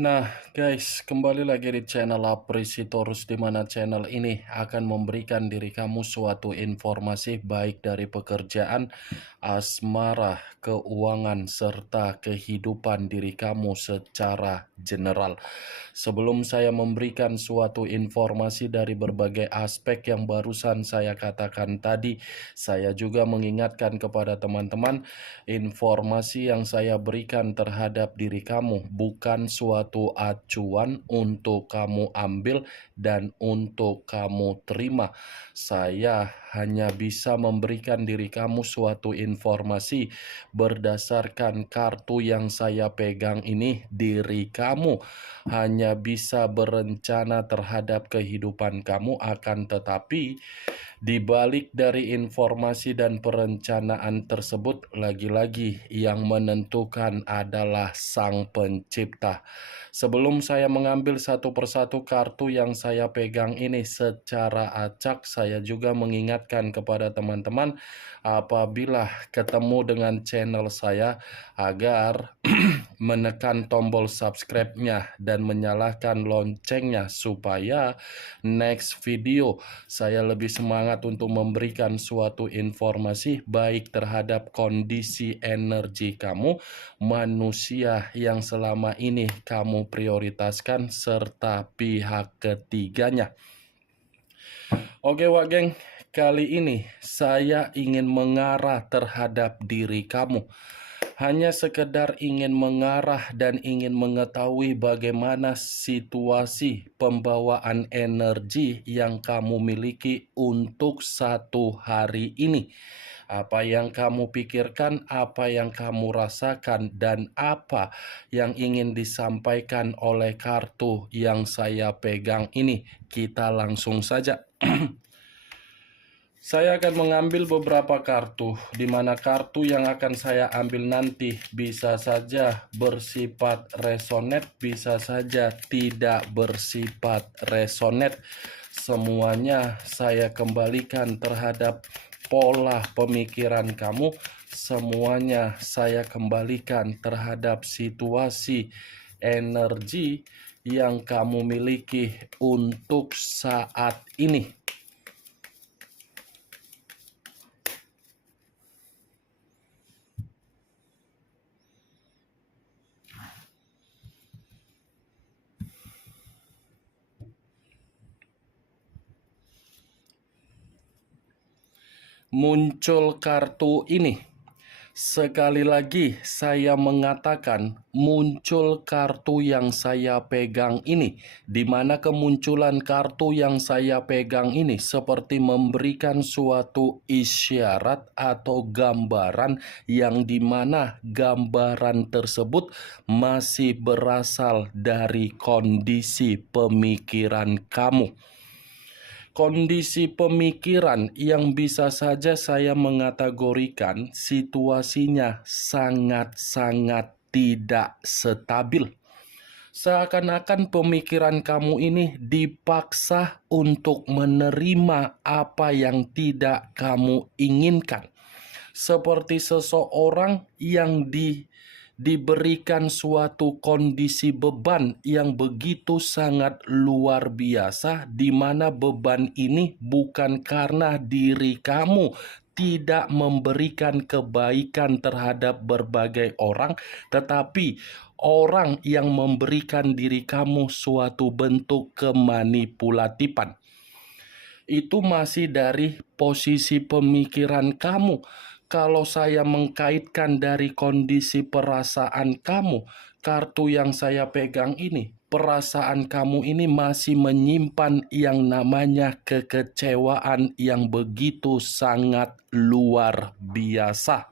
Nah, guys, kembali lagi di channel Apresitorus, di mana channel ini akan memberikan diri kamu suatu informasi baik dari pekerjaan, asmara, keuangan, serta kehidupan diri kamu secara general. Sebelum saya memberikan suatu informasi dari berbagai aspek yang barusan saya katakan tadi, saya juga mengingatkan kepada teman-teman, informasi yang saya berikan terhadap diri kamu bukan suatu acuan untuk kamu ambil dan untuk kamu terima. Saya hanya bisa memberikan diri kamu suatu informasi berdasarkan kartu yang saya pegang ini. Diri kamu hanya bisa berencana terhadap kehidupan kamu, akan tetapi di balik dari informasi dan perencanaan tersebut, lagi-lagi yang menentukan adalah Sang Pencipta. Sebelum saya mengambil satu persatu kartu yang saya pegang ini secara acak, saya juga mengingatkan kepada teman-teman apabila ketemu dengan channel saya agar menekan tombol subscribe-nya dan menyalakan loncengnya supaya next video saya lebih semangat untuk memberikan suatu informasi baik terhadap kondisi energi kamu, manusia yang selama ini kamu prioritaskan, serta pihak ketiganya. Oke Wak Geng, kali ini saya ingin mengarah terhadap diri kamu. Hanya sekedar ingin mengarah dan ingin mengetahui bagaimana situasi pembawaan energi yang kamu miliki untuk satu hari ini. Apa yang kamu pikirkan, apa yang kamu rasakan, dan apa yang ingin disampaikan oleh kartu yang saya pegang ini. Kita langsung saja. Saya akan mengambil beberapa kartu, di mana kartu yang akan saya ambil nanti bisa saja bersifat resonate, bisa saja tidak bersifat resonate. Semuanya saya kembalikan terhadap pola pemikiran kamu, semuanya saya kembalikan terhadap situasi energi yang kamu miliki untuk saat ini. Muncul kartu ini. Sekali lagi saya mengatakan muncul kartu yang saya pegang ini, di mana kemunculan kartu yang saya pegang ini seperti memberikan suatu isyarat atau gambaran yang dimana gambaran tersebut masih berasal dari kondisi pemikiran kamu. Kondisi pemikiran yang bisa saja saya mengategorikan situasinya sangat-sangat tidak stabil. Seakan-akan pemikiran kamu ini dipaksa untuk menerima apa yang tidak kamu inginkan. Seperti seseorang yang diberikan suatu kondisi beban yang begitu sangat luar biasa, di mana beban ini bukan karena diri kamu tidak memberikan kebaikan terhadap berbagai orang, tetapi orang yang memberikan diri kamu suatu bentuk kemanipulatifan. Itu masih dari posisi pemikiran kamu. Kalau saya mengkaitkan dari kondisi perasaan kamu, kartu yang saya pegang ini, perasaan kamu ini masih menyimpan yang namanya kekecewaan yang begitu sangat luar biasa.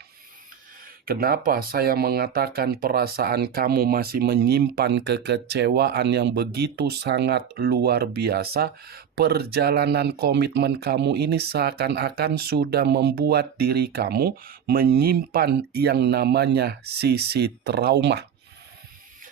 Kenapa saya mengatakan perasaan kamu masih menyimpan kekecewaan yang begitu sangat luar biasa? Perjalanan komitmen kamu ini seakan-akan sudah membuat diri kamu menyimpan yang namanya sisi trauma.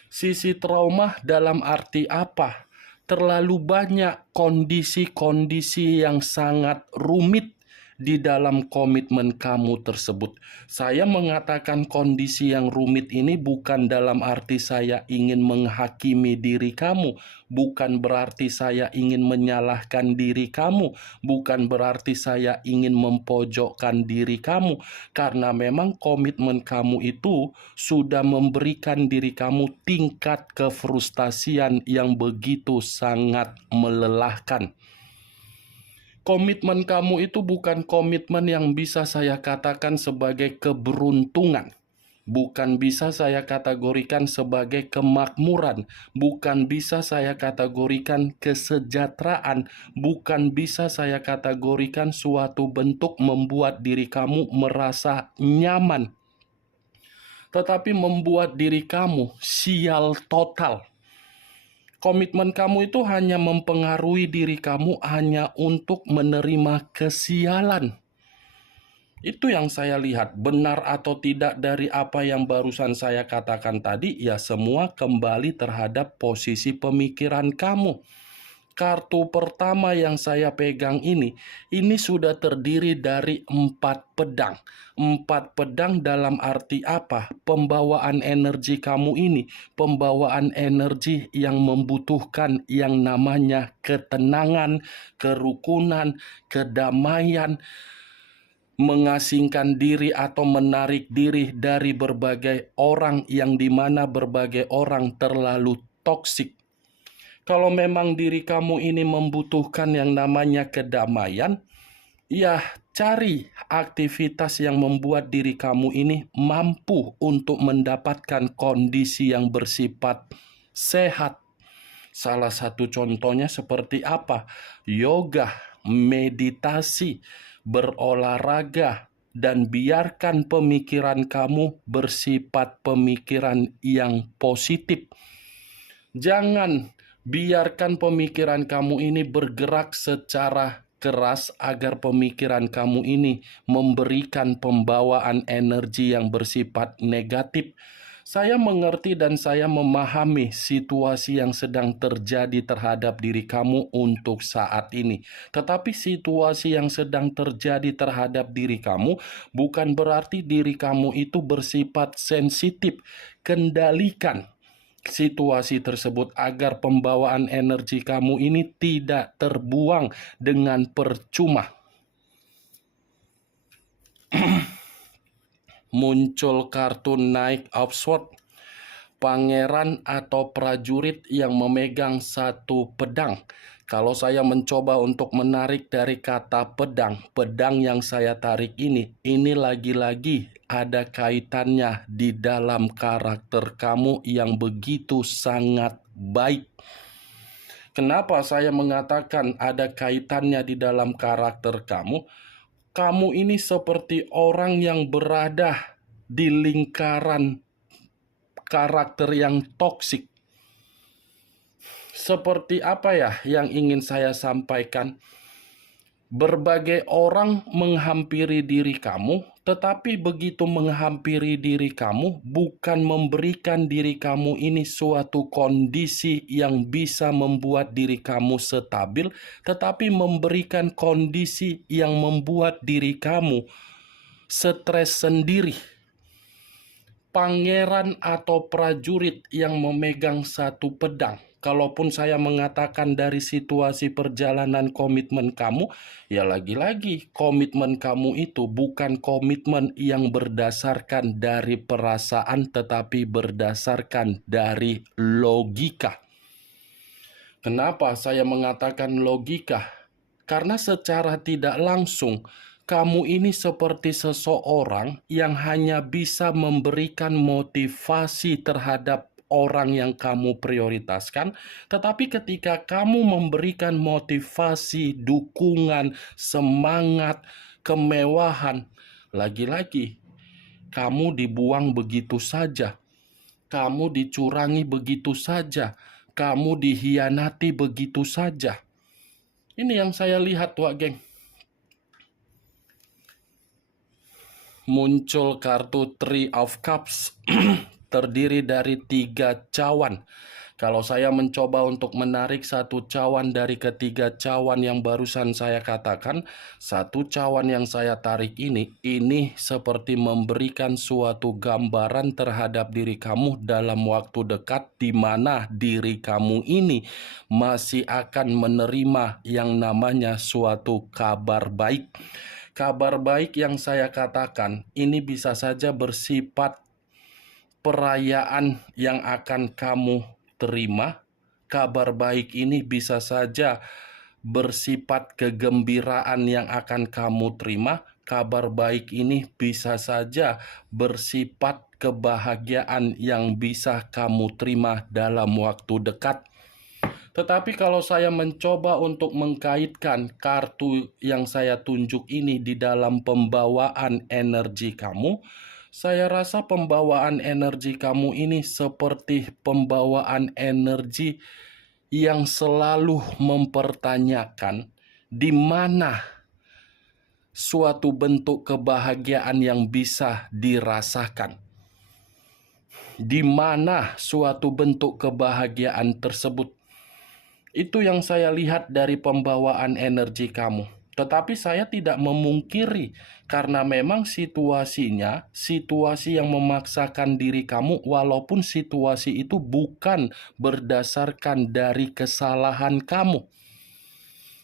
Sisi trauma dalam arti apa? Terlalu banyak kondisi-kondisi yang sangat rumit di dalam komitmen kamu tersebut. Saya mengatakan kondisi yang rumit ini bukan dalam arti saya ingin menghakimi diri kamu, bukan berarti saya ingin menyalahkan diri kamu, bukan berarti saya ingin mempojokkan diri kamu, karena memang komitmen kamu itu sudah memberikan diri kamu tingkat kefrustasian yang begitu sangat melelahkan. Komitmen kamu itu bukan komitmen yang bisa saya katakan sebagai keberuntungan. Bukan bisa saya kategorikan sebagai kemakmuran. Bukan bisa saya kategorikan kesejahteraan. Bukan bisa saya kategorikan suatu bentuk membuat diri kamu merasa nyaman. Tetapi membuat diri kamu sial total. Komitmen kamu itu hanya mempengaruhi diri kamu hanya untuk menerima kesialan. Itu yang saya lihat, benar atau tidak dari apa yang barusan saya katakan tadi, ya semua kembali terhadap posisi pemikiran kamu. Kartu pertama yang saya pegang ini sudah terdiri dari 4 pedang. 4 pedang dalam arti apa? Pembawaan energi kamu ini, pembawaan energi yang membutuhkan yang namanya ketenangan, kerukunan, kedamaian, mengasingkan diri atau menarik diri dari berbagai orang yang dimana berbagai orang terlalu toksik. Kalau memang diri kamu ini membutuhkan yang namanya kedamaian, ya cari aktivitas yang membuat diri kamu ini mampu untuk mendapatkan kondisi yang bersifat sehat. Salah satu contohnya seperti apa? Yoga, meditasi, berolahraga, dan biarkan pemikiran kamu bersifat pemikiran yang positif. Jangan biarkan pemikiran kamu ini bergerak secara keras agar pemikiran kamu ini memberikan pembawaan energi yang bersifat negatif. Saya mengerti dan saya memahami situasi yang sedang terjadi terhadap diri kamu untuk saat ini. Tetapi situasi yang sedang terjadi terhadap diri kamu bukan berarti diri kamu itu bersifat sensitif. Kendalikan situasi tersebut agar pembawaan energi kamu ini tidak terbuang dengan percuma. Muncul kartu Knight of Swords, pangeran atau prajurit yang memegang satu pedang. Kalau saya mencoba untuk menarik dari kata pedang, pedang yang saya tarik ini lagi-lagi ada kaitannya di dalam karakter kamu yang begitu sangat baik. Kenapa saya mengatakan ada kaitannya di dalam karakter kamu? Kamu ini seperti orang yang berada di lingkaran karakter yang toksik. Seperti apa ya yang ingin saya sampaikan? Berbagai orang menghampiri diri kamu, tetapi begitu menghampiri diri kamu, bukan memberikan diri kamu ini suatu kondisi yang bisa membuat diri kamu stabil, tetapi memberikan kondisi yang membuat diri kamu stres sendiri. Pangeran atau prajurit yang memegang satu pedang. Kalaupun saya mengatakan dari situasi perjalanan komitmen kamu, ya lagi-lagi komitmen kamu itu bukan komitmen yang berdasarkan dari perasaan tetapi berdasarkan dari logika. Kenapa saya mengatakan logika? Karena secara tidak langsung kamu ini seperti seseorang yang hanya bisa memberikan motivasi terhadap orang yang kamu prioritaskan, tetapi ketika kamu memberikan motivasi, dukungan, semangat, kemewahan, lagi-lagi kamu dibuang begitu saja, kamu dicurangi begitu saja, kamu dihianati begitu saja. Ini yang saya lihat, Wak Geng. Muncul kartu Three of Cups terdiri dari 3 cawan. Kalau saya mencoba untuk menarik satu cawan dari ketiga cawan yang barusan saya katakan, satu cawan yang saya tarik ini seperti memberikan suatu gambaran terhadap diri kamu dalam waktu dekat, di mana diri kamu ini masih akan menerima yang namanya suatu kabar baik. Kabar baik yang saya katakan ini bisa saja bersifat perayaan yang akan kamu terima. Kabar baik ini bisa saja bersifat kegembiraan yang akan kamu terima. Kabar baik ini bisa saja bersifat kebahagiaan yang bisa kamu terima dalam waktu dekat. Tetapi kalau saya mencoba untuk mengkaitkan kartu yang saya tunjuk ini di dalam pembawaan energi kamu, saya rasa pembawaan energi kamu ini seperti pembawaan energi yang selalu mempertanyakan di mana suatu bentuk kebahagiaan yang bisa dirasakan. Di mana suatu bentuk kebahagiaan tersebut. Itu yang saya lihat dari pembawaan energi kamu. Tetapi saya tidak memungkiri, karena memang situasinya, situasi yang memaksakan diri kamu, walaupun situasi itu bukan berdasarkan dari kesalahan kamu.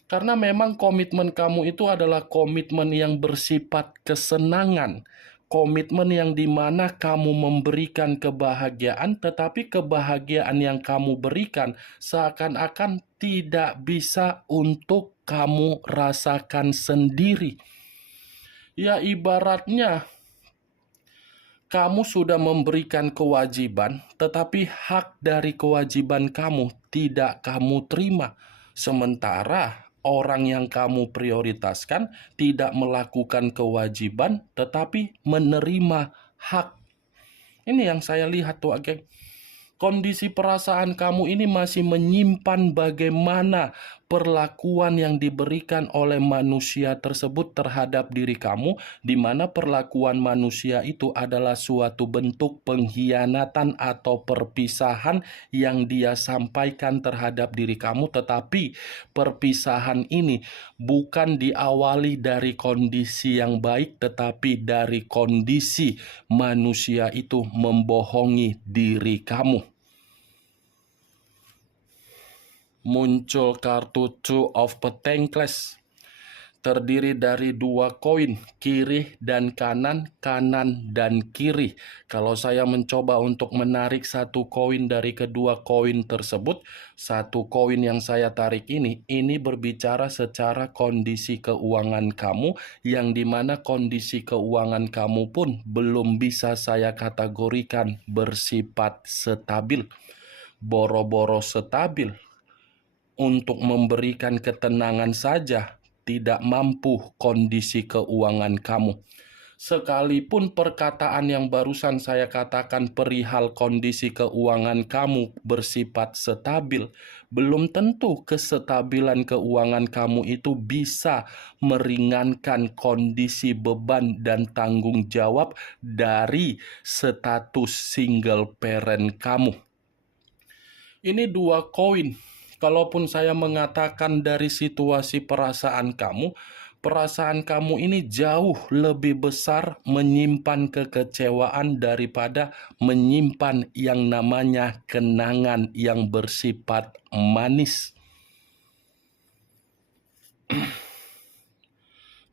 Karena memang komitmen kamu itu adalah komitmen yang bersifat kesenangan. Komitmen yang dimana kamu memberikan kebahagiaan, tetapi kebahagiaan yang kamu berikan seakan-akan tidak bisa untuk kamu rasakan sendiri. Ya, ibaratnya kamu sudah memberikan kewajiban, tetapi hak dari kewajiban kamu tidak kamu terima. Sementara orang yang kamu prioritaskan tidak melakukan kewajiban, tetapi menerima hak. Ini yang saya lihat tuh, geng. Kondisi perasaan kamu ini masih menyimpan bagaimana perlakuan yang diberikan oleh manusia tersebut terhadap diri kamu, di mana perlakuan manusia itu adalah suatu bentuk pengkhianatan atau perpisahan yang dia sampaikan terhadap diri kamu, tetapi perpisahan ini bukan diawali dari kondisi yang baik, tetapi dari kondisi manusia itu membohongi diri kamu. Muncul kartu Two of Pentacles, terdiri dari dua koin, kiri dan kanan, kanan dan kiri. Kalau saya mencoba untuk menarik satu koin dari kedua koin tersebut, satu koin yang saya tarik ini berbicara secara kondisi keuangan kamu, yang dimana kondisi keuangan kamu pun belum bisa saya kategorikan bersifat stabil. Boro-boro stabil untuk memberikan ketenangan saja tidak mampu kondisi keuangan kamu. Sekalipun perkataan yang barusan saya katakan perihal kondisi keuangan kamu bersifat stabil, belum tentu kestabilan keuangan kamu itu bisa meringankan kondisi beban dan tanggung jawab dari status single parent kamu. Ini dua koin. Kalaupun saya mengatakan dari situasi perasaan kamu ini jauh lebih besar menyimpan kekecewaan daripada menyimpan yang namanya kenangan yang bersifat manis.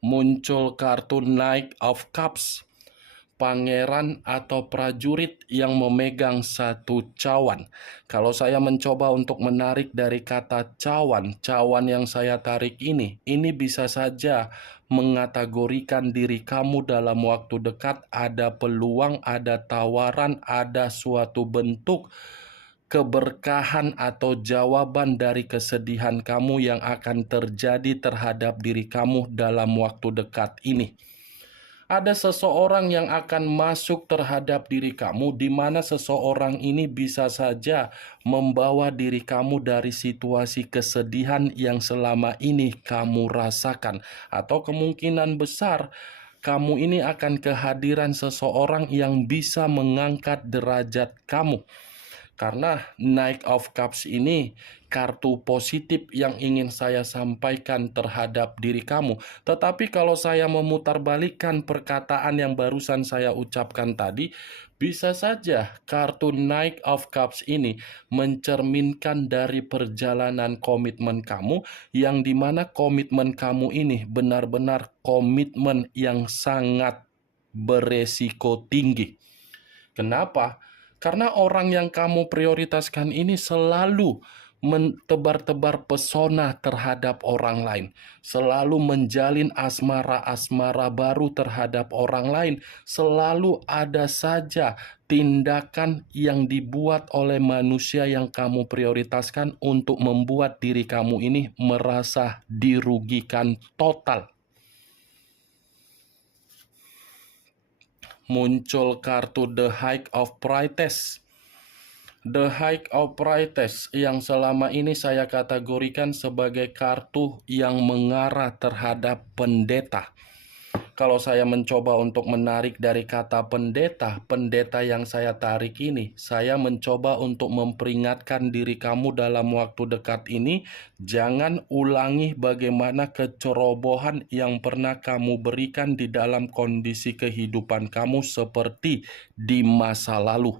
Muncul kartu Knight of Cups, pangeran atau prajurit yang memegang satu cawan. Kalau saya mencoba untuk menarik dari kata cawan, cawan yang saya tarik ini bisa saja mengategorikan diri kamu dalam waktu dekat. Ada peluang, ada tawaran, ada suatu bentuk keberkahan atau jawaban dari kesedihan kamu yang akan terjadi terhadap diri kamu dalam waktu dekat ini. Ada seseorang yang akan masuk terhadap diri kamu, di mana seseorang ini bisa saja membawa diri kamu dari situasi kesedihan yang selama ini kamu rasakan. Atau kemungkinan besar kamu ini akan kehadiran seseorang yang bisa mengangkat derajat kamu. Karena Knight of Cups ini kartu positif yang ingin saya sampaikan terhadap diri kamu. Tetapi kalau saya memutarbalikkan perkataan yang barusan saya ucapkan tadi, bisa saja kartu Knight of Cups ini mencerminkan dari perjalanan komitmen kamu, yang dimana komitmen kamu ini benar-benar komitmen yang sangat beresiko tinggi. Kenapa? Karena orang yang kamu prioritaskan ini selalu tebar-tebar pesona terhadap orang lain, selalu menjalin asmara-asmara baru terhadap orang lain, selalu ada saja tindakan yang dibuat oleh manusia yang kamu prioritaskan untuk membuat diri kamu ini merasa dirugikan total. Muncul kartu The High of Priestess. The High of Priestess yang selama ini saya kategorikan sebagai kartu yang mengarah terhadap pendeta. Kalau saya mencoba untuk menarik dari kata pendeta, pendeta yang saya tarik ini, saya mencoba untuk memperingatkan diri kamu dalam waktu dekat ini, jangan ulangi bagaimana kecerobohan yang pernah kamu berikan di dalam kondisi kehidupan kamu seperti di masa lalu.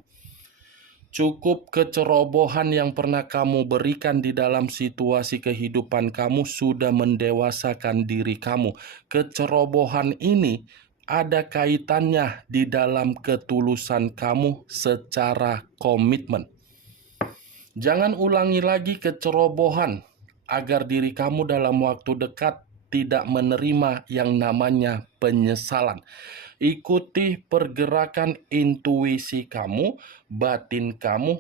Cukup kecerobohan yang pernah kamu berikan di dalam situasi kehidupan kamu sudah mendewasakan diri kamu. Kecerobohan ini ada kaitannya di dalam ketulusan kamu secara komitmen. Jangan ulangi lagi kecerobohan agar diri kamu dalam waktu dekat tidak menerima yang namanya penyesalan. Ikuti pergerakan intuisi kamu, batin kamu,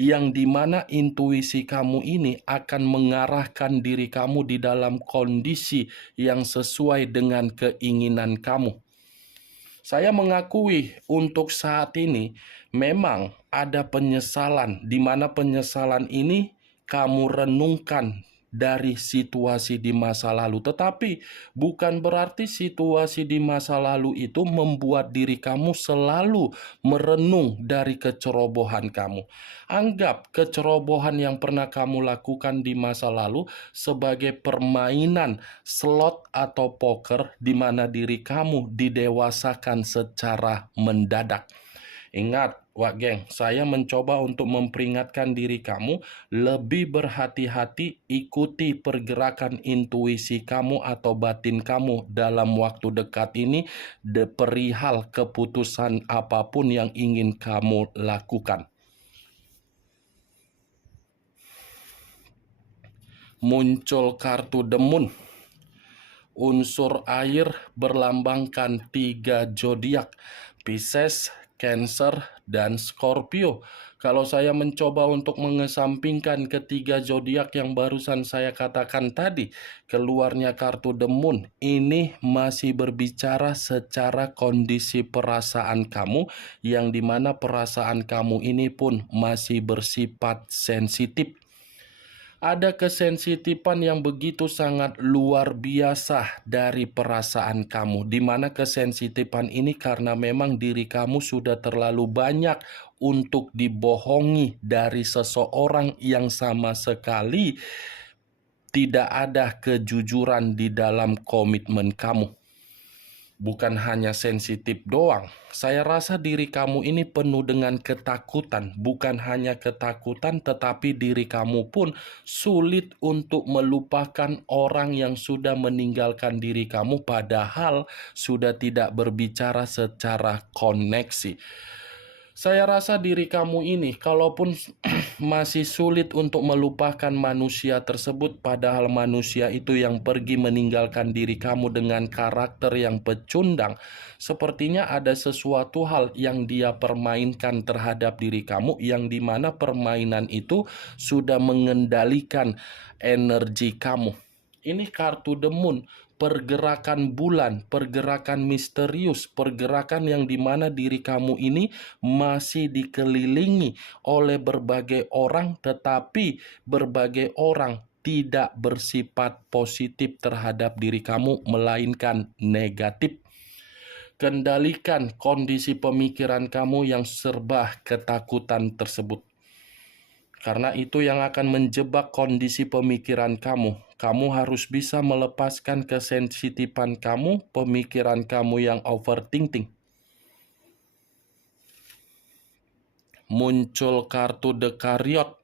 yang dimana intuisi kamu ini akan mengarahkan diri kamu di dalam kondisi yang sesuai dengan keinginan kamu. Saya mengakui untuk saat ini memang ada penyesalan, di mana penyesalan ini kamu renungkan dari situasi di masa lalu. Tetapi bukan berarti situasi di masa lalu itu membuat diri kamu selalu merenung dari kecerobohan kamu. Anggap kecerobohan yang pernah kamu lakukan di masa lalu sebagai permainan slot atau poker di mana diri kamu didewasakan secara mendadak. Ingat, Wak Geng, saya mencoba untuk memperingatkan diri kamu lebih berhati-hati, ikuti pergerakan intuisi kamu atau batin kamu dalam waktu dekat ini perihal keputusan apapun yang ingin kamu lakukan. Muncul kartu The Moon. Unsur air berlambangkan 3 zodiak, Pisces, Cancer, dan Scorpio. Kalau saya mencoba untuk mengesampingkan ketiga zodiak yang barusan saya katakan tadi, keluarnya kartu The Moon ini masih berbicara secara kondisi perasaan kamu, yang dimana perasaan kamu ini pun masih bersifat sensitif. Ada kesensitifan yang begitu sangat luar biasa dari perasaan kamu, di mana kesensitifan ini karena memang diri kamu sudah terlalu banyak untuk dibohongi dari seseorang yang sama sekali tidak ada kejujuran di dalam komitmen kamu. Bukan hanya sensitif doang, saya rasa diri kamu ini penuh dengan ketakutan. Bukan hanya ketakutan, tetapi diri kamu pun sulit untuk melupakan orang yang sudah meninggalkan diri kamu, padahal sudah tidak berbicara secara koneksi. Saya rasa diri kamu ini, kalaupun masih sulit untuk melupakan manusia tersebut, padahal manusia itu yang pergi meninggalkan diri kamu dengan karakter yang pecundang, sepertinya ada sesuatu hal yang dia permainkan terhadap diri kamu, yang dimana permainan itu sudah mengendalikan energi kamu. Ini kartu The Moon, pergerakan bulan, pergerakan misterius, pergerakan yang dimana diri kamu ini masih dikelilingi oleh berbagai orang, tetapi berbagai orang tidak bersifat positif terhadap diri kamu, melainkan negatif. Kendalikan kondisi pemikiran kamu yang serba ketakutan tersebut. Karena itu yang akan menjebak kondisi pemikiran kamu. Kamu harus bisa melepaskan kesensitifan kamu, pemikiran kamu yang overthinking. Muncul kartu The Chariot,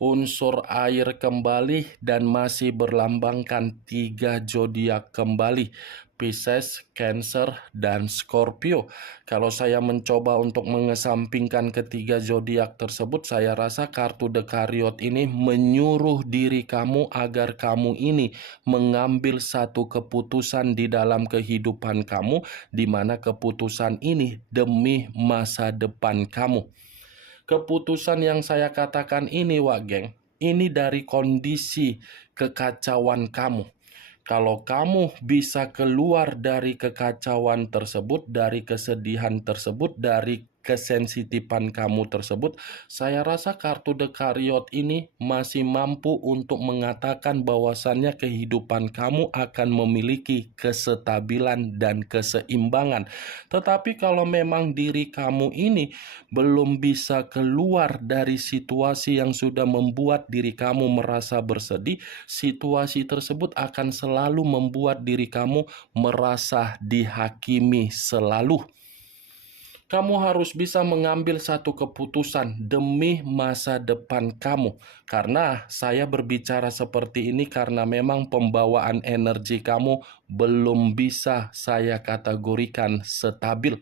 unsur air kembali dan masih berlambangkan 3 zodiak kembali, Pisces, Cancer, dan Scorpio. Kalau saya mencoba untuk mengesampingkan ketiga zodiak tersebut, saya rasa kartu The Chariot ini menyuruh diri kamu agar kamu ini mengambil satu keputusan di dalam kehidupan kamu, di mana keputusan ini demi masa depan kamu. Keputusan yang saya katakan ini, Wak Geng, ini dari kondisi kekacauan kamu. Kalau kamu bisa keluar dari kekacauan tersebut, dari kesedihan tersebut, dari kesensitifan kamu tersebut, saya rasa kartu The Chariot ini masih mampu untuk mengatakan bahwasannya kehidupan kamu akan memiliki kestabilan dan keseimbangan. Tetapi kalau memang diri kamu ini belum bisa keluar dari situasi yang sudah membuat diri kamu merasa bersedih, situasi tersebut akan selalu membuat diri kamu merasa dihakimi selalu. Kamu harus bisa mengambil satu keputusan demi masa depan kamu. Karena saya berbicara seperti ini karena memang pembawaan energi kamu belum bisa saya kategorikan stabil.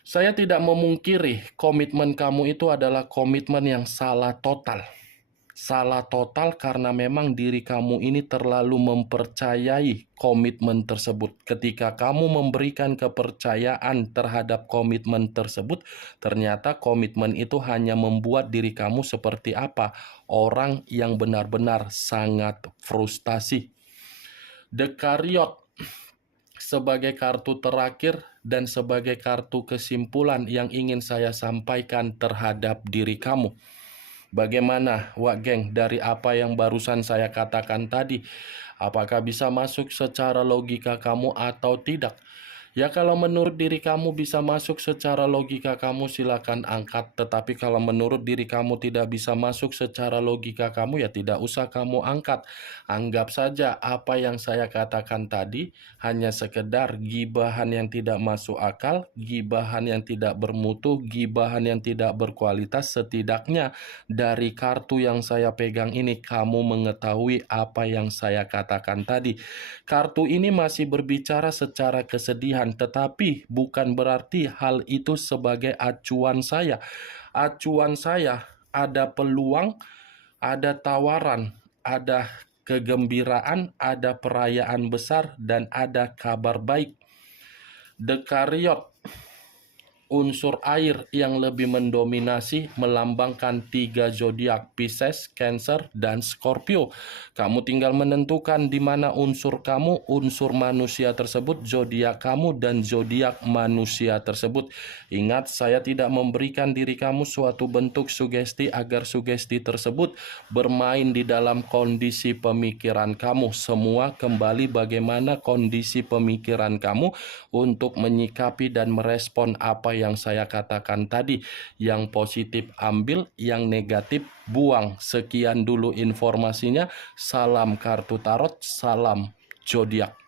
Saya tidak memungkiri komitmen kamu itu adalah komitmen yang salah total. Salah total karena memang diri kamu ini terlalu mempercayai komitmen tersebut. Ketika kamu memberikan kepercayaan terhadap komitmen tersebut, ternyata komitmen itu hanya membuat diri kamu seperti apa? Orang yang benar-benar sangat frustasi. The Chariot sebagai kartu terakhir dan sebagai kartu kesimpulan yang ingin saya sampaikan terhadap diri kamu. Bagaimana, Wak Geng, dari apa yang barusan saya katakan tadi? Apakah bisa masuk secara logika kamu atau tidak? Ya, kalau menurut diri kamu bisa masuk secara logika kamu, silakan angkat. Tetapi kalau menurut diri kamu tidak bisa masuk secara logika kamu, ya tidak usah kamu angkat. Anggap saja apa yang saya katakan tadi hanya sekedar gibahan yang tidak masuk akal, gibahan yang tidak bermutu, gibahan yang tidak berkualitas. Setidaknya dari kartu yang saya pegang ini, kamu mengetahui apa yang saya katakan tadi. Kartu ini masih berbicara secara kesedihan, tetapi bukan berarti hal itu sebagai acuan saya. Acuan saya ada peluang, ada tawaran, ada kegembiraan, ada perayaan besar, dan ada kabar baik. The Chariot, unsur air yang lebih mendominasi, melambangkan 3 zodiak, Pisces, Cancer, dan Scorpio. Kamu tinggal menentukan di mana unsur kamu, unsur manusia tersebut, zodiak kamu, dan zodiak manusia tersebut. Ingat, saya tidak memberikan diri kamu suatu bentuk sugesti agar sugesti tersebut bermain di dalam kondisi pemikiran kamu. Semua kembali bagaimana kondisi pemikiran kamu untuk menyikapi dan merespon apa yang saya katakan tadi. Yang positif ambil, yang negatif buang. Sekian dulu informasinya. Salam kartu tarot, salam zodiak.